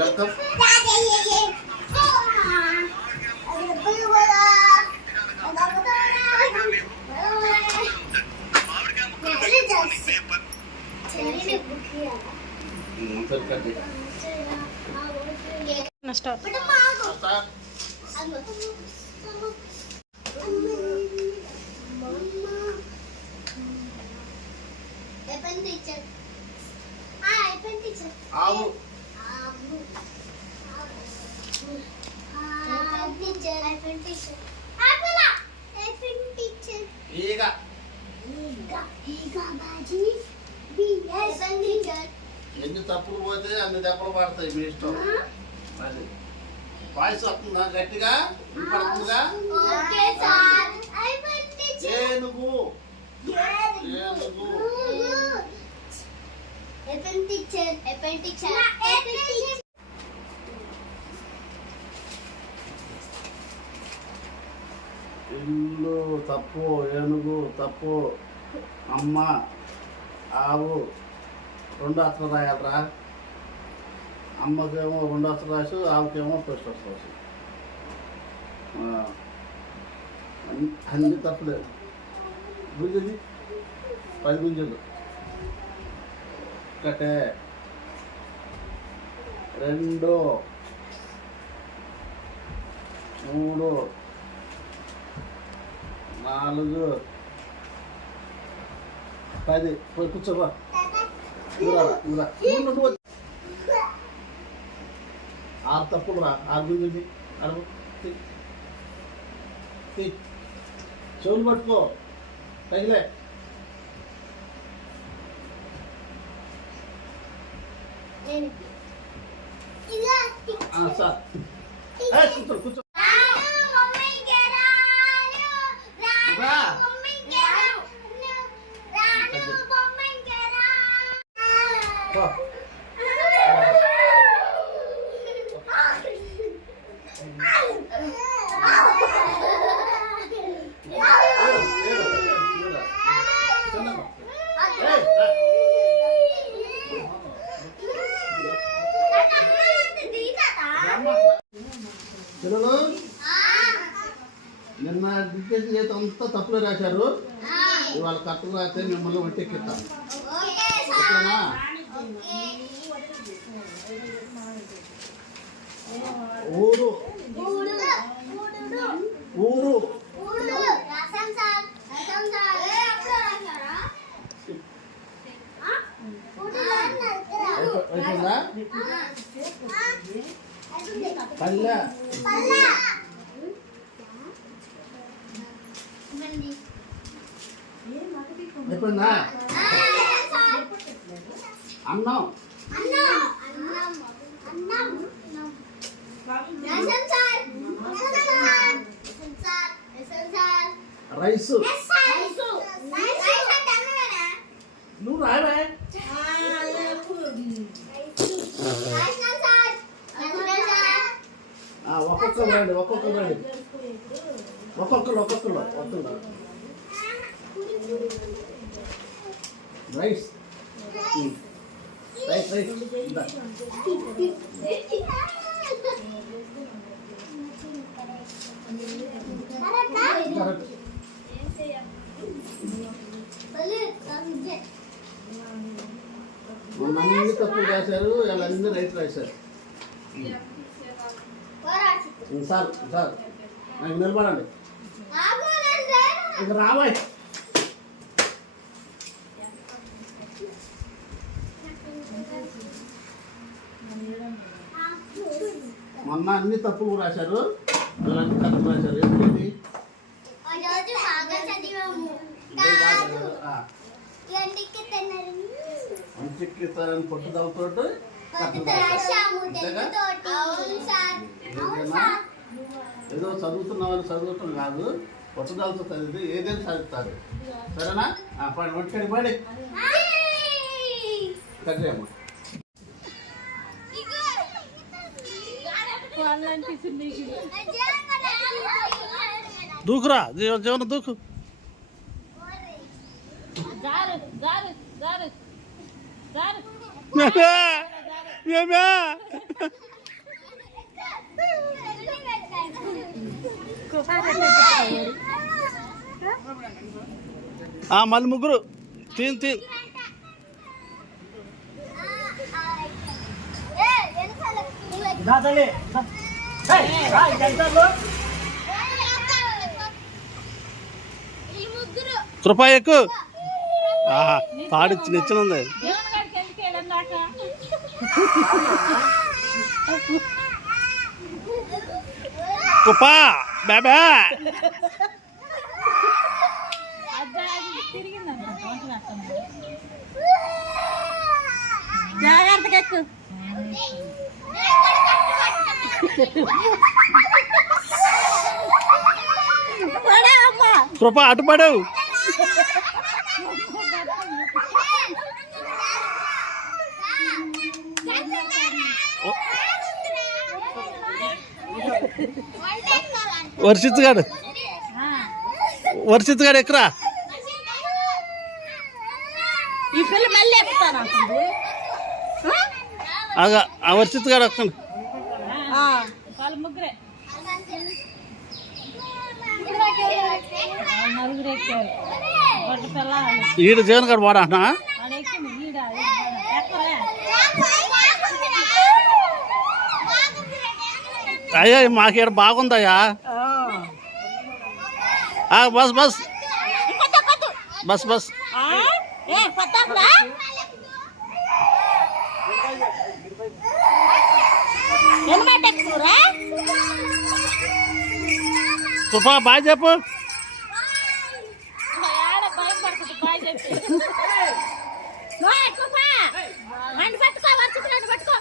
Welcome. ఆవు ఈగ ఎన్ని తప్పులు పోతే అన్ని దెబ్బలు పడతాయి మీ ఇష్టం. అది వాయిస్ వస్తుందా గట్టిగా పడుతుందిగా? ఏనుగు ఏనుగు ఇల్లు తప్పు, ఏనుగు తప్పు, అమ్మ ఆవు రెండు అక్షరాలు రాయాలరా. అమ్మకేమో రెండు అక్షరాలు రాసు, ఆవుకేమో ఫస్ట్ అక్షరం రాసు. అన్ని తప్పులేదు. గుంజది 10 గుంజలు ఒకటే 2 3 4 10 పోయి కూర్చోబా. ఆరు తప్పులు రా. 6 గుంజది అడుగు చెవులు పట్టుకో తగిలే. సార్ కూర్చో కూర్చో. పిల్లలు నిన్న డిక్టేషన్ చేత అంతా తప్పులు రాశారు. ఇవాళ కరెక్ట్గా రాస్తే మిమ్మల్ని ఒట్టెక్కిస్తాను. ఓకేనా? ఊరు ఊరు అయిపోయిందా? పల్లె అయిపోయిందా? అన్నం రైసు నువ్వు రావే. ఒక్కొక్కరు రండి ఒక్కొక్కరు రైస్ రైస్ రైస్ మొన్న తప్పులు రాశారు, వాళ్ళందరూ రైట్ రాశారు. సార్ సార్ నాకు నిలబడండి. ఇక రావాయి. మొన్న అన్ని తప్పులు రాశారు, వాళ్ళందరూ తప్పులు రాశారు. ఏంటి అంచెక్కిస్తారని పట్టుదలతో ఏదో చదువుతున్నామని చదువుతాం కాదు, పట్టుదలతో చదివితే ఏదైనా చదువుతారు. సరేనా? పడి ఒక్కడి పడి కట్టేయమ్మా. దూకురా జీవన దూకు. ఏమే మళ్ళీ ముగ్గురు తిని రూపాయి ఎక్కువ తాడిచ్చి నిచ్చినుంది కుప్పా బాబా జాగ్రత్తగా ఎక్కు కృప అటు పడవు వర్షిత్గాడు ఎక్కరా ఈ పిల్ల మళ్ళీ ఎక్కుతాను ఆ వర్షిత్గాడు ఒక్కండి వాళ్ళు ముగ్గురే నలుగురు ఎక్కారు గొడ్డ పిల్ల ఈడ జగన్ గారు వాడా వాడు ఎక్కింది ఈడ ఎక్కలే అయ్యా మాకేడ బాగుందయ్యా బస్ బస్ బస్ బస్ కృపా బాయ్ చెప్పు పట్టుకో